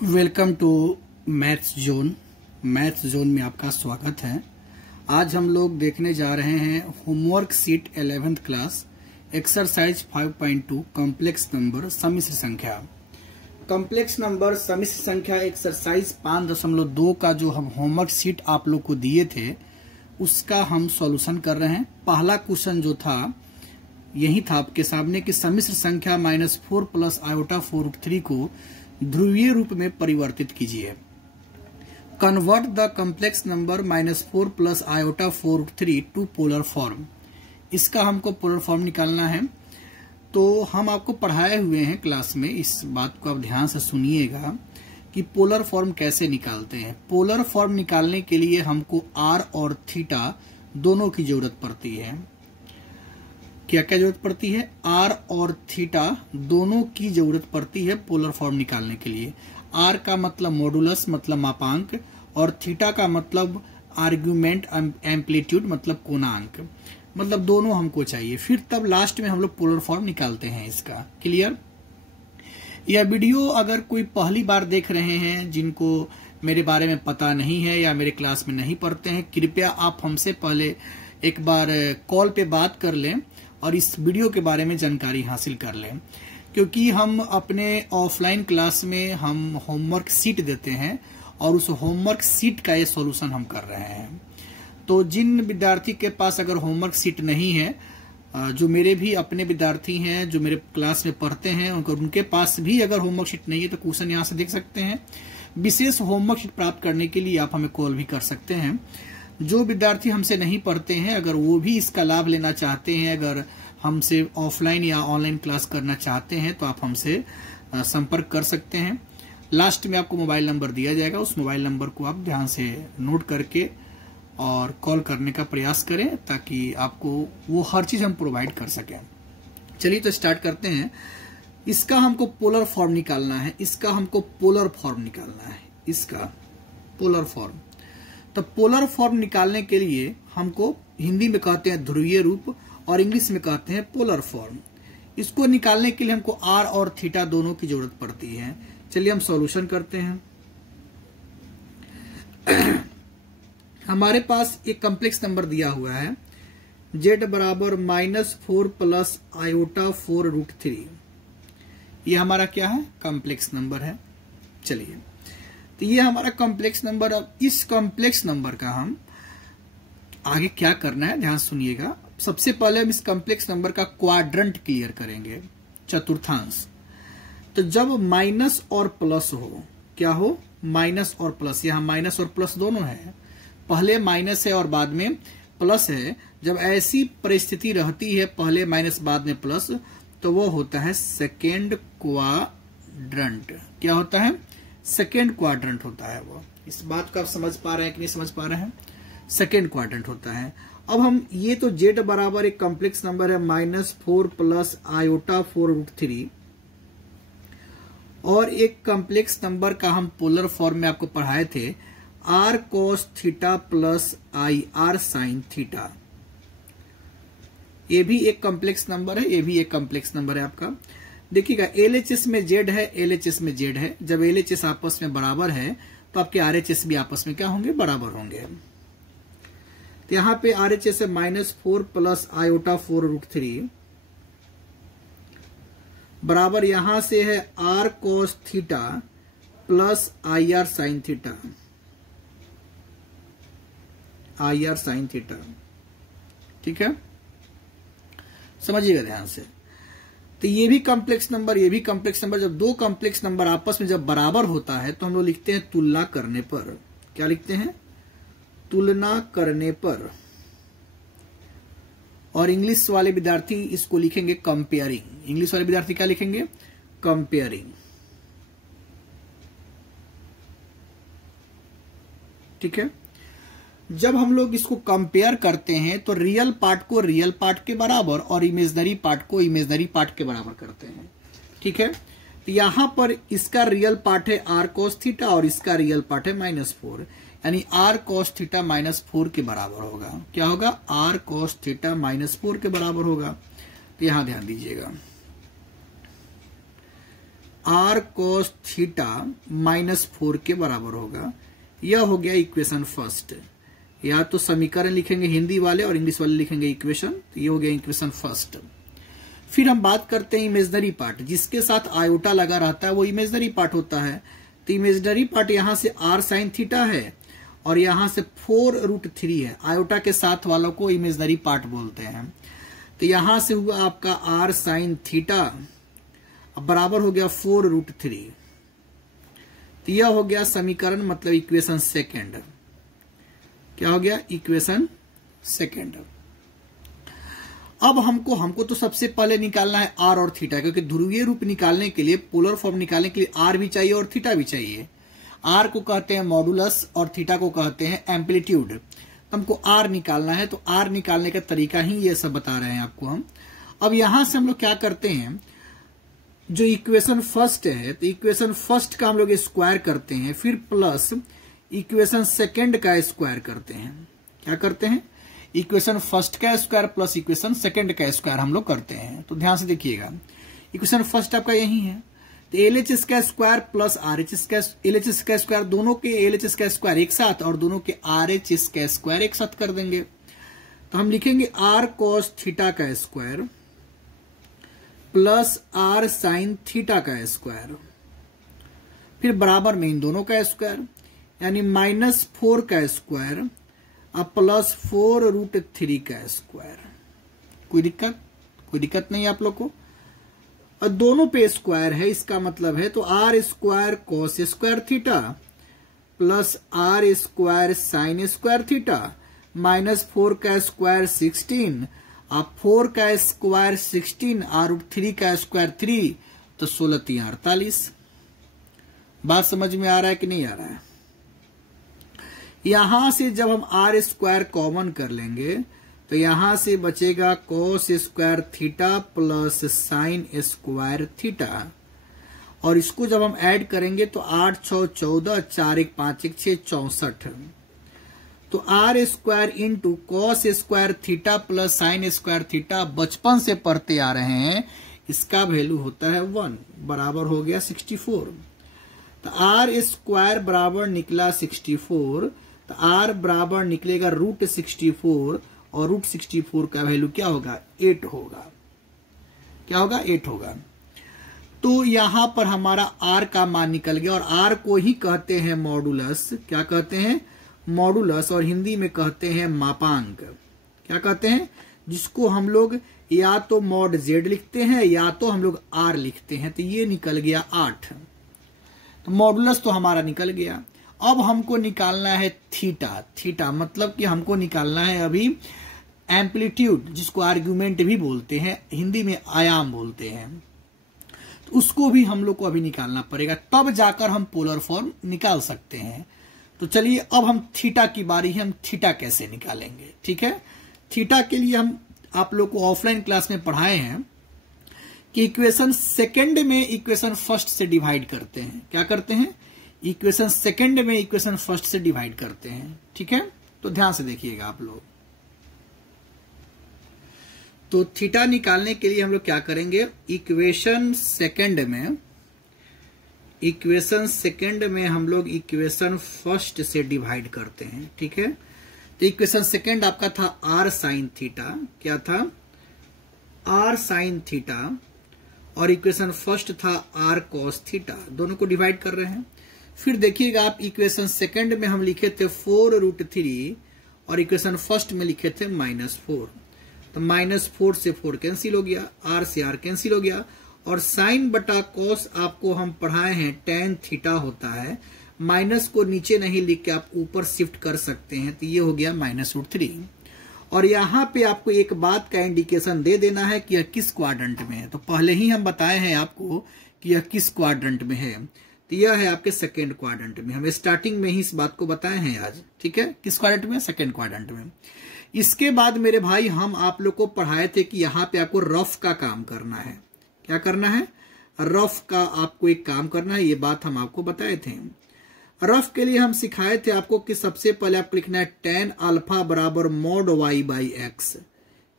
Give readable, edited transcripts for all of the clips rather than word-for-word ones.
Welcome to maths zone. Maths zone में आपका स्वागत है। आज हम लोग देखने जा रहे हैं homework seat 11th class exercise 5.2 complex number सम्मिश्र संख्या। कॉम्प्लेक्स नंबर सम्मिश्र संख्या एक्सरसाइज 5.2 का जो हम होमवर्क सीट आप लोग को दिए थे उसका हम सॉल्यूशन कर रहे हैं। पहला क्वेश्चन जो था यही था आपके सामने कि सम्मिश्र संख्या -4 प्लस आयोटा 4√3 को ध्रुवीय रूप में परिवर्तित कीजिए। Convert the complex number -4 plus iota 4√3 to polar form. इसका हमको पोलर फॉर्म निकालना है। तो हम आपको पढ़ाए हुए हैं क्लास में, इस बात को आप ध्यान से सुनिएगा कि पोलर फॉर्म कैसे निकालते हैं। पोलर फॉर्म निकालने के लिए हमको r और थीटा दोनों की जरूरत पड़ती है। क्या क्या जरूरत पड़ती है? r और थीटा दोनों की जरूरत पड़ती है पोलर फॉर्म निकालने के लिए। r का मतलब मॉडुलस मतलब मापांक, और थीटा का मतलब आर्ग्यूमेंट एम्पलीट्यूड मतलब कोणांक, मतलब दोनों हमको चाहिए। फिर तब लास्ट में हम लोग पोलर फॉर्म निकालते हैं इसका। क्लियर? यह वीडियो अगर कोई पहली बार देख रहे हैं, जिनको मेरे बारे में पता नहीं है या मेरे क्लास में नहीं पढ़ते हैं, कृपया आप हमसे पहले एक बार कॉल पे बात कर लें और इस वीडियो के बारे में जानकारी हासिल कर लें, क्योंकि हम अपने ऑफलाइन क्लास में हम होमवर्क सीट देते हैं और उस होमवर्क सीट का ये सॉल्यूशन हम कर रहे हैं। तो जिन विद्यार्थी के पास अगर होमवर्क सीट नहीं है, जो मेरे भी अपने विद्यार्थी हैं जो मेरे क्लास में पढ़ते हैं, उनके पास भी अगर होमवर्क सीट नहीं है तो क्वेश्चन यहाँ से देख सकते हैं। विशेष होमवर्क सीट प्राप्त करने के लिए आप हमें कॉल भी कर सकते हैं। जो विद्यार्थी हमसे नहीं पढ़ते हैं, अगर वो भी इसका लाभ लेना चाहते हैं, अगर हमसे ऑफलाइन या ऑनलाइन क्लास करना चाहते हैं, तो आप हमसे संपर्क कर सकते हैं। लास्ट में आपको मोबाइल नंबर दिया जाएगा, उस मोबाइल नंबर को आप ध्यान से नोट करके और कॉल करने का प्रयास करें ताकि आपको वो हर चीज हम प्रोवाइड कर सकें। चलिए तो स्टार्ट करते हैं। इसका हमको पोलर फॉर्म निकालना है, इसका हमको पोलर फॉर्म निकालना है, इसका पोलर फॉर्म। तो पोलर फॉर्म निकालने के लिए हमको हिंदी में कहते हैं ध्रुवीय रूप और इंग्लिश में कहते हैं पोलर फॉर्म। इसको निकालने के लिए हमको r और थीटा दोनों की जरूरत पड़ती है। चलिए हम सॉल्यूशन करते हैं। हमारे पास एक कॉम्प्लेक्स नंबर दिया हुआ है z बराबर -4 प्लस आयोटा 4√3। ये हमारा क्या है? कॉम्प्लेक्स नंबर है। चलिए, तो ये हमारा कॉम्प्लेक्स नंबर। अब इस कॉम्प्लेक्स नंबर का हम आगे क्या करना है ध्यान सुनिएगा। सबसे पहले हम इस कॉम्प्लेक्स नंबर का क्वाड्रेंट क्लियर करेंगे, चतुर्थांश। तो जब माइनस और प्लस हो, क्या हो? माइनस और प्लस। यहां माइनस और प्लस दोनों है, पहले माइनस है और बाद में प्लस है। जब ऐसी परिस्थिति रहती है, पहले माइनस बाद में प्लस, तो वो होता है सेकेंड क्वाड्रेंट। क्या होता है? सेकेंड क्वाड्रेंट होता है वो। इस बात को आप समझ पा रहे हैं कि नहीं समझ पा रहे हैं? सेकेंड क्वाड्रेंट होता है। अब हम ये तो z बराबर एक कॉम्प्लेक्स नंबर है -4 प्लस आयोटा 4√3, और एक कॉम्प्लेक्स नंबर का हम पोलर फॉर्म में आपको पढ़ाए थे r cos theta plus ir sin theta. ये भी एक कॉम्प्लेक्स नंबर है, ये भी एक कॉम्प्लेक्स नंबर है आपका। देखिएगा, LHS में z है, LHS में z है। जब LHS आपस में बराबर है तो आपके RHS भी आपस में क्या होंगे? बराबर होंगे। तो यहां पे RHS है -4 प्लस आयोटा 4√3 बराबर यहां से है r cos theta plus ir sin theta, ir sin theta. ठीक है, समझिएगा ध्यान से। तो ये भी कॉम्प्लेक्स नंबर, ये भी कॉम्प्लेक्स नंबर। जब दो कॉम्प्लेक्स नंबर आपस में जब बराबर होता है तो हम लोग लिखते हैं तुलना करने पर। क्या लिखते हैं? तुलना करने पर। और इंग्लिश वाले विद्यार्थी इसको लिखेंगे कंपेयरिंग। इंग्लिश वाले विद्यार्थी क्या लिखेंगे? कंपेयरिंग। ठीक है, जब हम लोग इसको कंपेयर करते हैं तो रियल पार्ट को रियल पार्ट के बराबर और इमेजनरी पार्ट को इमेजनरी पार्ट के बराबर करते हैं। ठीक है, तो यहां पर इसका रियल पार्ट है r cos थीटा और इसका रियल पार्ट है -4, यानी r cos थीटा -4 के बराबर होगा। क्या होगा? r cos थीटा -4 के बराबर होगा। तो यहां ध्यान दीजिएगा, आर कॉस थीटा -4 के बराबर होगा। यह हो गया इक्वेशन फर्स्ट। या तो समीकरण लिखेंगे हिंदी वाले और इंग्लिश वाले लिखेंगे इक्वेशन, तो ये हो गया इक्वेशन फर्स्ट। फिर हम बात करते हैं इमेजनरी पार्ट। जिसके साथ आयोटा लगा रहता है वो इमेजनरी पार्ट होता है। तो इमेजनरी पार्ट यहां से r sin थीटा है और यहां से 4√3 है। आयोटा के साथ वालों को इमेजनरी पार्ट बोलते हैं। तो यहां से हुआ आपका r sin थीटा बराबर हो गया 4√3। तो यह हो गया समीकरण मतलब इक्वेशन सेकेंड। क्या हो गया? Equation second. अब हमको तो सबसे पहले निकालना है आर और थीटा, क्योंकि ध्रुवीय रूप निकालने के लिए, पोलर फॉर्म निकालने के लिए आर भी चाहिए और थीटा भी चाहिए। आर को कहते हैं मॉडुलस और थीटा को कहते हैं एम्पलीट्यूड। तो हमको आर निकालना है, तो आर निकालने का तरीका ही ये सब बता रहे हैं आपको हम। अब यहां से हम लोग क्या करते हैं, जो इक्वेशन फर्स्ट है तो इक्वेशन फर्स्ट का हम लोग स्क्वायर करते हैं, फिर प्लस इक्वेशन सेकेंड का स्क्वायर करते हैं। क्या करते हैं? इक्वेशन फर्स्ट का स्क्वायर प्लस इक्वेशन सेकेंड का स्क्वायर हम लोग करते हैं। तो ध्यान से देखिएगा, इक्वेशन फर्स्ट आपका यही है। तो LHS का स्क्वायर प्लस RHS का, LHS का स्क्वायर, दोनों के LHS का स्क्वायर एक साथ और दोनों के RHS का स्क्वायर एक साथ कर देंगे। तो हम लिखेंगे r cos थीटा का square plus r sin theta का स्क्वायर, फिर बराबर में इन दोनों का स्क्वायर, यानी -4 का स्क्वायर अब प्लस 4√3 का स्क्वायर। कोई दिक्कत नहीं आप लोग को। और दोनों पे स्क्वायर है, इसका मतलब है तो r square cos square theta plus r square sine square theta -4 का स्क्वायर 16, अब 4 का स्क्वायर 16 r√3 का स्क्वायर 3, तो 16 48। बात समझ में आ रहा है कि नहीं आ रहा है? यहां से जब हम r स्क्वायर कॉमन कर लेंगे तो यहां से बचेगा cos square theta plus sine square theta, और इसको जब हम ऐड करेंगे तो 8 6 14, 4 1 5 1 6 64। तो r square into cos square theta plus sine square theta बचपन से पढ़ते आ रहे हैं, इसका वैल्यू होता है 1, बराबर हो गया 64। तो r स्क्वायर बराबर निकला 64, तो r बराबर निकलेगा √64 और √64 का वैल्यू क्या होगा? 8 होगा। क्या होगा? 8 होगा। तो यहां पर हमारा r का मान निकल गया, और r को ही कहते हैं मॉडुलस। क्या कहते हैं? मॉडुलस, और हिंदी में कहते हैं मापांक। क्या कहते हैं? जिसको हम लोग या तो मॉड z लिखते हैं या तो हम लोग r लिखते हैं। तो ये निकल गया 8। तो मॉडुलस तो हमारा निकल गया। अब हमको निकालना है थीटा मतलब कि हमको निकालना है अभी एम्पलीट्यूड, जिसको आर्ग्यूमेंट भी बोलते हैं, हिंदी में आयाम बोलते हैं। तो उसको भी हम लोग को अभी निकालना पड़ेगा, तब जाकर हम पोलर फॉर्म निकाल सकते हैं। तो चलिए अब हम थीटा की बारी है, हम थीटा कैसे निकालेंगे। ठीक है, थीटा के लिए हम आप लोग को ऑफलाइन क्लास में पढ़ाए हैं कि इक्वेशन सेकेंड में इक्वेशन फर्स्ट से डिवाइड करते हैं। क्या करते हैं? इक्वेशन सेकेंड में इक्वेशन फर्स्ट से डिवाइड करते हैं। ठीक है, तो ध्यान से देखिएगा आप लोग। तो थीटा निकालने के लिए हम लोग क्या करेंगे, इक्वेशन सेकेंड में हम लोग इक्वेशन फर्स्ट से डिवाइड करते हैं। ठीक है, तो इक्वेशन सेकेंड आपका था r साइन थीटा। क्या था? r साइन थीटा, और इक्वेशन फर्स्ट था r cos थीटा। दोनों को डिवाइड कर रहे हैं। फिर देखिएगा आप, इक्वेशन सेकंड में हम लिखे थे 4√3 और इक्वेशन फर्स्ट में लिखे थे -4। तो -4 से 4 कैंसिल हो गया, r से r कैंसिल हो गया, और साइन बटा cos आपको हम पढ़ाए हैं tan थीटा होता है। माइनस को नीचे नहीं लिख के आप ऊपर शिफ्ट कर सकते हैं, तो ये हो गया -√3। और यहाँ पे आपको एक बात का इंडिकेशन दे देना है कि यह किस क्वाड्रेंट में है। तो पहले ही हम बताए हैं आपको कि यह किस क्वाड्रेंट में है। तो यह है आपके सेकेंड क्वाड्रेंट में। हम स्टार्टिंग में ही इस बात को बताए हैं आज। ठीक है, किस क्वाड्रेंट में? सेकेंड क्वाड्रेंट में। इसके बाद मेरे भाई हम आप लोग को पढ़ाए थे कि यहाँ पे आपको रफ का काम करना है। क्या करना है? रफ का आपको एक काम करना है। ये बात हम आपको बताए थे। रफ के लिए हम सिखाए थे आपको कि सबसे पहले आपको लिखना है tan अल्फा बराबर mod y/x।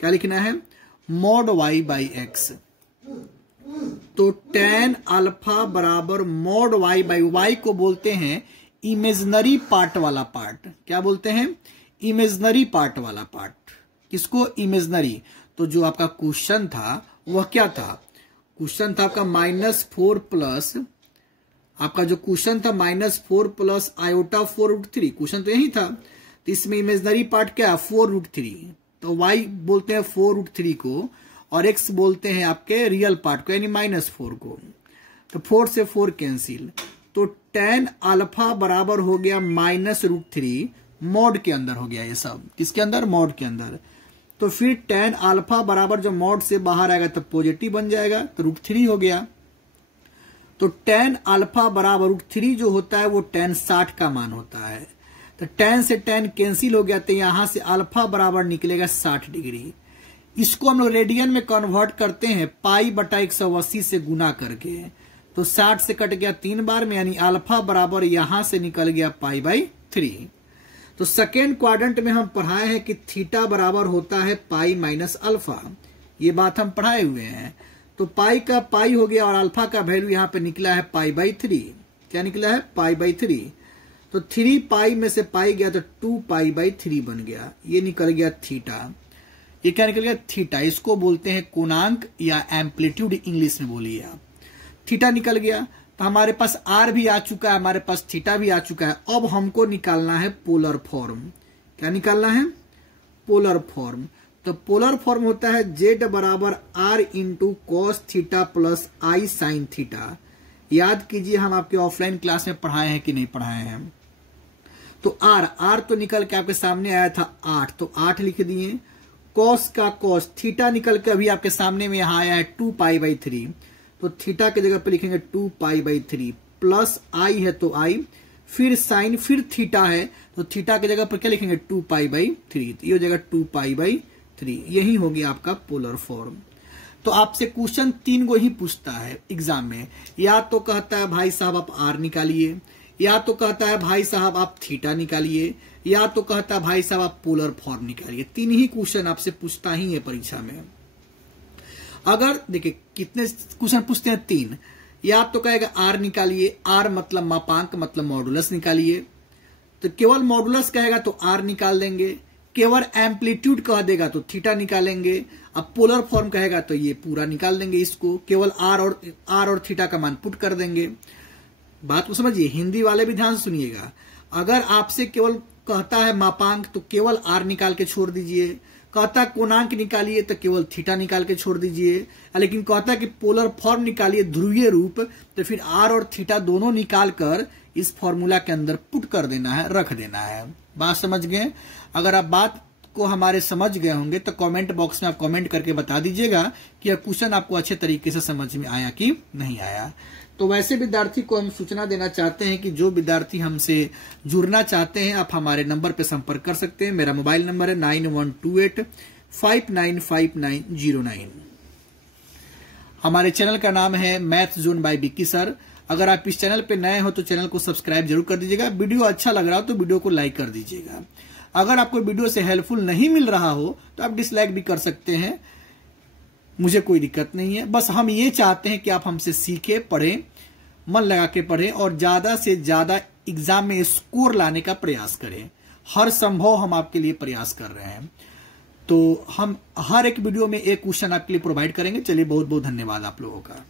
क्या लिखना है? mod y/x। तो tan अल्फा बराबर मॉड y बाई y को बोलते हैं इमेजनरी पार्ट वाला पार्ट। क्या बोलते हैं? इमेजनरी पार्ट वाला पार्ट। किसको? इमेजनरी। तो जो आपका क्वेश्चन था वह क्या था? क्वेश्चन था आपका -4 प्लस, आपका जो क्वेश्चन था -4 प्लस आयोटा 4√3। क्वेश्चन तो यही था। तो इसमें इमेजनरी पार्ट क्या है? 4√3। तो y बोलते हैं 4√3 को और x बोलते हैं आपके रियल पार्ट को, यानी -4 को। तो 4 से 4 कैंसिल, तो tan अल्फा बराबर हो गया -√3, मॉड के अंदर हो गया ये सब। किसके अंदर? मॉड के अंदर। तो फिर tan अल्फा बराबर जो मॉड से बाहर आएगा तो पॉजिटिव बन जाएगा, तो √3 हो गया। तो tan अल्फा बराबर √3 जो होता है वो tan 60 का मान होता है। तो tan से tan कैंसिल हो गया, तो यहां से अल्फा बराबर निकलेगा 60 डिग्री। इसको हम लोग रेडियन में कन्वर्ट करते हैं पाई बटा 180 से गुना करके। तो 60 से कट गया 3 बार में, यानी अल्फा बराबर यहां से निकल गया π/3। तो सेकेंड क्वाड्रेंट में हम पढ़ाए हैं कि थीटा बराबर होता है पाई माइनस अल्फा। ये बात हम पढ़ाए हुए हैं। तो पाई का पाई हो गया और अल्फा का वैल्यू यहां पे निकला है π/3। क्या निकला है? π/3। तो 3 पाई में से पाई गया तो 2 π/3 बन गया। ये निकल गया थीटा। ये क्या निकल गया? थीटा। इसको बोलते हैं कोणांक या एम्पलीट्यूड, इंग्लिश में बोलिए आप। थीटा निकल गया। तो हमारे पास आर भी आ चुका है, हमारे पास थीटा भी आ चुका है। अब हमको निकालना है पोलर फॉर्म। क्या निकालना है? Polar form. तो पोलर फॉर्म होता है z बराबर r into cos theta plus i sine theta. याद कीजिए, हम आपके ऑफलाइन क्लास में पढ़ाए हैं कि नहीं पढ़ाए हैं? तो r तो निकल के आपके सामने आया था 8, तो 8 लिख दिए। कॉस का कॉस, थीटा निकल के अभी आपके सामने में यहां आया है 2 π/3। तो थीटा की जगह पे लिखेंगे 2 π/3 प्लस आई है तो आई, फिर साइन, फिर थीटा है तो थीटा की जगह पर क्या लिखेंगे? 2 π/3। तो ये हो जाएगा 2 π/3। यही हो गया आपका पोलर फॉर्म। तो आपसे क्वेश्चन 3 को ही पूछता है एग्जाम में। या तो कहता है भाई साहब आप आर निकालिए, या तो कहता है भाई साहब आप थीटा निकालिए, या तो कहता है भाई साहब आप पोलर फॉर्म निकालिए। 3 ही क्वेश्चन आपसे पूछता ही है परीक्षा में। अगर देखिए कितने क्वेश्चन पूछते हैं? 3। या तो कहेगा आर निकालिए, आर मतलब मापांक मतलब मॉडुलस निकालिए। तो केवल मॉडुलस कहेगा तो आर निकाल देंगे, केवल एम्पलीट्यूड कह देगा तो थीटा निकालेंगे। अब पोलर फॉर्म कहेगा तो ये पूरा निकाल देंगे, इसको केवल आर और थीटा का मान पुट कर देंगे। बात को समझिए, हिंदी वाले भी ध्यान से सुनिएगा। अगर आपसे केवल कहता है मापांक तो केवल आर निकाल के छोड़ दीजिए, कहता है कोणांक निकालिए तो केवल थीटा निकाल के छोड़ दीजिए, लेकिन कहता है कि पोलर फॉर्म निकालिए ध्रुवीय रूप, तो फिर आर और थीटा दोनों निकाल कर इस फॉर्मूला के अंदर पुट कर देना है, रख देना है। बात समझ गए? अगर आप बात को हमारे समझ गए होंगे तो कमेंट बॉक्स में आप कमेंट करके बता दीजिएगा कि यह क्वेश्चन आपको अच्छे तरीके से समझ में आया कि नहीं आया। तो वैसे विद्यार्थी को हम सूचना देना चाहते हैं कि जो विद्यार्थी हमसे जुड़ना चाहते हैं आप हमारे नंबर पर संपर्क कर सकते हैं। मेरा मोबाइल नंबर है 9128595909। हमारे चैनल का नाम है math zone by Vicky sir. अगर आप इस चैनल पे नए हो तो चैनल को सब्सक्राइब जरूर कर दीजिएगा। वीडियो अच्छा लग रहा हो तो वीडियो को लाइक कर दीजिएगा। अगर आपको वीडियो से हेल्पफुल नहीं मिल रहा हो तो आप डिसलाइक भी कर सकते हैं, मुझे कोई दिक्कत नहीं है। बस हम ये चाहते हैं कि आप हमसे सीखे, पढ़ें, मन लगा के पढ़ें और ज्यादा से ज्यादा एग्जाम में स्कोर लाने का प्रयास करें। हर संभव हम आपके लिए प्रयास कर रहे हैं। तो हम हर एक वीडियो में एक क्वेश्चन आपके लिए प्रोवाइड करेंगे। चलिए, बहुत बहुत धन्यवाद आप लोगों का।